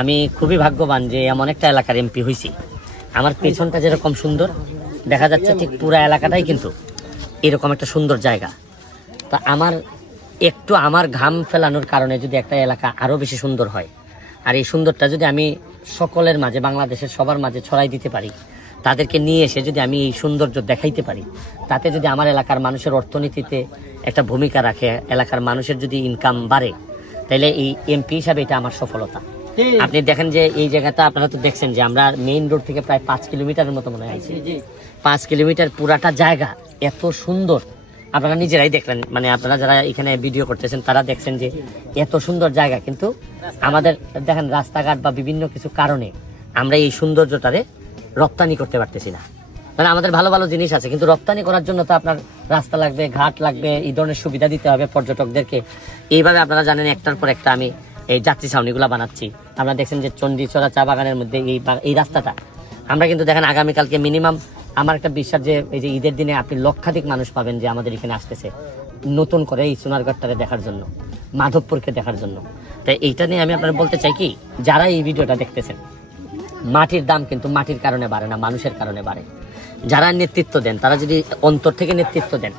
আমি খুবই ভাগ্যবান যে এমন একটা এলাকার এমপি হয়েছি আমার পেছনটা যেরকম সুন্দর, দেখা যাচ্ছে ঠিক পুরো এলাকাটাই কিন্তু এরকম একটা সুন্দর জায়গা। তা আমার, একটু আমার ঘাম ফেলানোর কারণে যদি একটা এলাকা আরও বেশি সুন্দর হয়, আর এই সুন্দরটা যদি আমি সকলের মাঝে, বাংলাদেশের সবার মাঝে ছড়াই দিতে পারি, তাদেরকে নিয়ে এসে যদি আমি এই সৌন্দর্য দেখাইতে পারি, তাতে যদি আমার এলাকার মানুষের অর্থনীতিতে একটা ভূমিকা রাখে, এলাকার মানুষের যদি ইনকাম বাড়ে, তাহলে এই এমপি হিসাবে এটা আমার সফলতা। আপনি দেখেন যে এই জায়গাটা আপনারা তো দেখছেন যে আমরা মেইন রোড থেকে প্রায় পাঁচ কিলোমিটারের মতো মনে হয়। পাঁচ কিলোমিটার পুরাটা জায়গা এত সুন্দর। আপনারা নিজেরাই দেখলেন মানে আপনারা যারা এখানে ভিডিও করতেছেন তারা দেখছেন যে এত সুন্দর জায়গা। কিন্তু আমাদের দেখেন রাস্তাঘাট বা বিভিন্ন কিছু কারণে আমরা এই সৌন্দর্যটারে রপ্তানি করতে পারতেছি না। মানে আমাদের ভালো ভালো জিনিস আছে কিন্তু রপ্তানি করার জন্য তো আপনার রাস্তা লাগবে ঘাট লাগবে এই ধরনের সুবিধা দিতে হবে পর্যটকদেরকে। এইভাবে আপনারা জানেন একটার পর একটা আমি এই যাত্রী ছাউনিগুলো বানাচ্ছি। আপনারা দেখছেন যে চণ্ডীচড়া চা বাগানের মধ্যে এই এই রাস্তাটা। আমরা কিন্তু দেখেন আগামীকালকে মিনিমাম আমার একটা বিশ্বাস যে এই যে ঈদের দিনে আপনি লক্ষাধিক মানুষ পাবেন যে আমাদের এখানে আসতেছে নতুন করে এই সোনারগড়টারে দেখার জন্য, মাধবপুরকে দেখার জন্য। তাই এইটা নিয়ে আমি আপনার বলতে চাই কি, যারা এই ভিডিওটা দেখতেছেন, মাটির দাম কিন্তু মাটির কারণে বাড়ে না, মানুষের কারণে বাড়ে। যারা নেতৃত্ব দেন, তারা যদি অন্তর থেকে নেতৃত্ব দেন,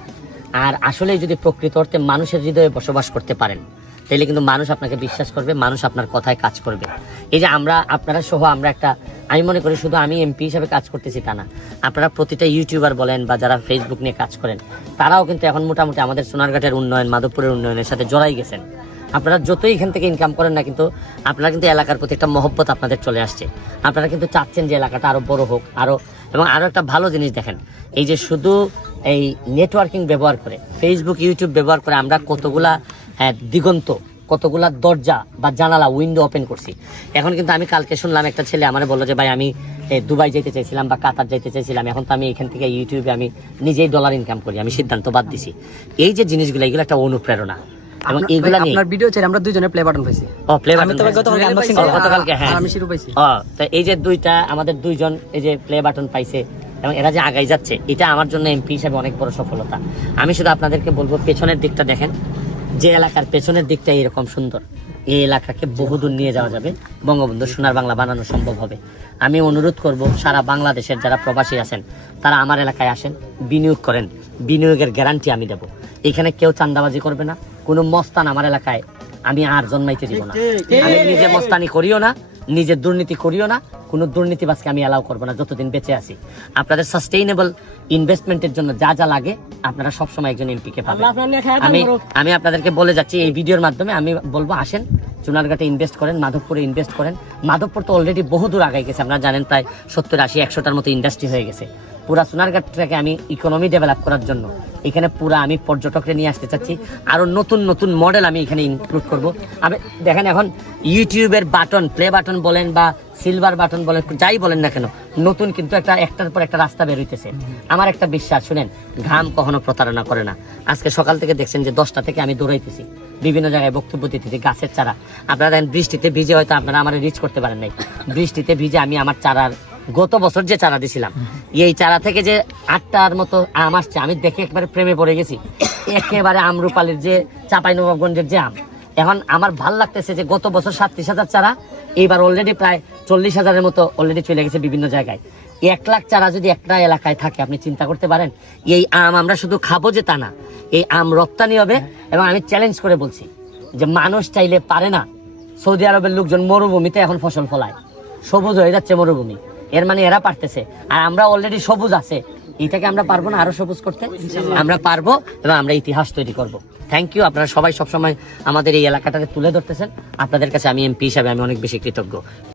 আর আসলে যদি প্রকৃত অর্থে মানুষের হৃদয়ে বসবাস করতে পারেন তাহলে কিন্তু মানুষ আপনাকে বিশ্বাস করবে, মানুষ আপনার কথায় কাজ করবে। এই যে আমরা, আপনারা সহ আমরা একটা, আমি মনে করি শুধু আমি এমপি হিসাবে কাজ করতেছি তা না। আপনারা প্রতিটা ইউটিউবার বলেন বা যারা ফেসবুক নিয়ে কাজ করেন, তারাও কিন্তু এখন মোটামুটি আমাদের সোনারঘাটের উন্নয়ন, মাধবপুরের উন্নয়নের সাথে জড়াই গেছেন। আপনারা যতই এখান থেকে ইনকাম করেন না কিন্তু, আপনারা কিন্তু এলাকার প্রতি একটা মহব্বত আপনাদের চলে আসছে। আপনারা কিন্তু চাচ্ছেন যে এলাকাটা আরও বড় হোক, আরও এবং আরও একটা ভালো জিনিস দেখেন এই যে শুধু এই নেটওয়ার্কিং ব্যবহার করে ফেসবুক ইউটিউব ব্যবহার করে আমরা কতগুলা হ্যাঁ, দিগন্ত কতগুলা দরজা বা জানালা উইন্ডো ওপেন করছি। এখন কিন্তু আমি কালকে শুনলাম একটা ছেলে আমার বলল যে ভাই আমি দুবাই যেতে চাইছিলাম বা কাতার যেতে চাইছিলাম এখন তো আমি এখান থেকে ইউটিউবে আমি নিজেই ডলার ইনকাম করি আমি সিদ্ধান্ত বাদ দিছি। এই যে জিনিসগুলো এগুলো একটা অনুপ্রেরণা। এবং আপনার- এগুলা নিয়ে আপনার ভিডিও আমরা দুজনে প্লে বাটন পাইছি। ও প্লে আমি তো গতকালকে আনবক্সিং গতকালকে হ্যাঁ। আমি শুরু পাইছি। ও তো এই যে দুইটা আমাদের দুইজন এই যে প্লে বাটন পাইছে এবং এরা যে আগাই যাচ্ছে এটা আমার জন্য এমপি হিসাবে অনেক বড় সফলতা। আমি শুধু আপনাদেরকে বলব পেছনের দিকটা দেখেন। যে এলাকার পেছনের দিকটা এরকম সুন্দর। এই এলাকাকে বহুদূর নিয়ে যাওয়া যাবে। বঙ্গবন্ধু সোনার বাংলা বানানো সম্ভব হবে। আমি অনুরোধ করব সারা বাংলাদেশের যারা প্রবাসী আছেন তারা আমার এলাকায় আসেন বিনিয়োগ করেন। বিনিয়োগের গ্যারান্টি আমি দেব। এখানে কেউ চান্দাবাজি করবে না। কোনো মস্তান আমার এলাকায় আমি আর জন্মাইতে দিব না। আমি নিজে মস্তানি করিও না নিজে দুর্নীতি করিও না কোনো দুর্নীতিবাজকে আমি অ্যালাউ করব না যতদিন বেঁচে আছি। আপনাদের সাস্টেইনেবল ইনভেস্টমেন্টের জন্য যা যা লাগে আপনারা সবসময় একজন এমপি কে পাবেন। আমি আমি আপনাদেরকে বলে যাচ্ছি এই ভিডিওর মাধ্যমে আমি বলব আসেন চুনারঘাটে ইনভেস্ট করেন মাধবপুরে ইনভেস্ট করেন। মাধবপুর তো অলরেডি বহু দূর আগাই গেছে আপনারা জানেন প্রায় সত্তর আশি একশোটার মতো ইন্ডাস্ট্রি হয়ে গেছে। পুরা সোনারঘাটটাকে আমি ইকোনমি ডেভেলপ করার জন্য। এখানে পুরা আমি পর্যটকরে নিয়ে আসতে চাচ্ছি। আরও নতুন নতুন মডেল আমি এখানে ইনক্লুড করব। আমি, দেখেন এখন ইউটিউবের বাটন প্লে বাটন বলেন বা সিলভার বাটন বলেন, যাই বলেন না কেন, নতুন কিন্তু একটা, একটার পর একটা রাস্তা বের হইতেছে। আমার একটা বিশ্বাস, শুনেন, ঘাম কখনো প্রতারণা করে না। আজকে সকাল থেকে দেখছেন যে দশটা থেকে আমি দৌড়াইতেছি। বিভিন্ন জায়গায় বক্তব্য দিতেছি গাছের চারা। আপনারা দেখেন, বৃষ্টিতে ভিজে হয়তো আপনারা আমার রিচ করতে পারেন নাই। বৃষ্টিতে ভিজে আমি আমার চারার, গত বছর যে চারা দিছিলাম এই চারা থেকে যে আটটার মতো আম আসছে, আমি দেখে একবারে প্রেমে পড়ে গেছি। একেবারে আমরুপালির যে চাপাই নবাবগঞ্জের যে আম। এখন আমার ভালো লাগতেছে যে গত বছর সাতত্রিশ হাজার চারা, এইবার অলরেডি প্রায় চল্লিশ হাজারের মতো অলরেডি চলে গেছে বিভিন্ন জায়গায়। এক লাখ চারা যদি একটা এলাকায় থাকে, আপনি চিন্তা করতে পারেন, এই আম আমরা শুধু খাব যে তা না, এই আম রপ্তানি হবে এবং আমি চ্যালেঞ্জ করে বলছি যে মানুষ চাইলে পারে না, সৌদি আরবের লোকজন মরুভূমিতে এখন ফসল ফলায়। সবুজ হয়ে যাচ্ছে মরুভূমি। এর মানে এরা পারতেছে। আর আমরা অলরেডি সবুজ আছে। এটাকে আমরা পারব না আরও সবুজ করতে? আমরা পারব এবং আমরা ইতিহাস তৈরি করব। থ্যাংক ইউ আপনারা সবাই সবসময় আমাদের এই এলাকাটাকে তুলে ধরতেছেন। আপনাদের কাছে আমি এমপি হিসাবে আমি অনেক বেশি কৃতজ্ঞ।